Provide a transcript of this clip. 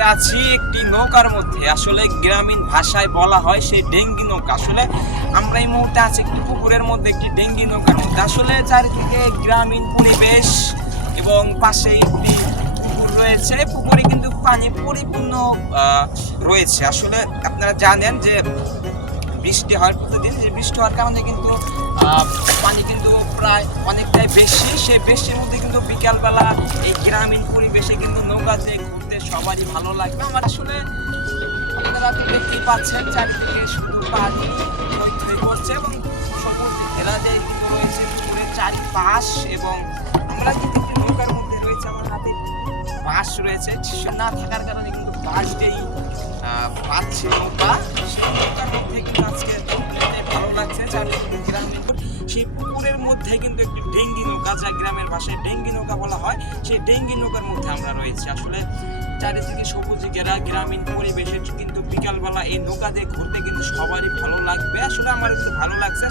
মুহূর্তে আছি, একটি নৌকার মধ্যে। আসলে গ্রামীণ ভাষায় বলা হয় সেই ডেঙ্গি নৌকা। আসলে আমরা এই মুহূর্তে আছি একটি পুকুরের মধ্যে, একটি ডেঙ্গি নৌকার মধ্যে। আসলে চারিদিকে গ্রামীণ পরিবেশ এবং পাশে একটি রয়েছে। পুকুরে কিন্তু পানি পরিপূর্ণ রয়েছে। আসলে আপনারা জানেন যে বৃষ্টি হয় প্রতিদিন। যে বৃষ্টি হওয়ার কারণে কিন্তু পানি কিন্তু প্রায় অনেকটাই বেশি। সেই বেশির মধ্যে কিন্তু বিকালবেলা এই গ্রামীণ পরিবেশে কিন্তু নৌকাতে সবারই ভালো লাগবে। আমার আসলে আপনারা তো দেখতেই পাচ্ছেন, চারিদিকে শুধু পানি থই করছে এবং সবুজ ঘেরা কিন্তু রয়েছে পুকুরের চারিপাশ এবং আমরা কিন্তু একটি নৌকার মধ্যে রয়েছে, আমার হাতে বাঁশ রয়েছে। না থাকার কারণে কিন্তু বাঁশ দিয়েই পাচ্ছি নৌকা। সেই নৌকার মধ্যে কিন্তু আজকে ভালো লাগছে, চারিদিকে সেই পুকুরের মধ্যে কিন্তু একটি ডেঙ্গি নৌকা, যা গ্রামের ভাষায় ডেঙ্গি নৌকা বলা হয়, সেই ডেঙ্গি নৌকার মধ্যে আমরা রয়েছি। আসলে চারিদিকে সবুজ ঘেরা গ্রামীণ পরিবেশের কিন্তু বিকালবেলা এই নৌকা দিয়ে ঘুরতে কিন্তু সবারই ভালো লাগবে। আসলে আমার একটু ভালো লাগছে।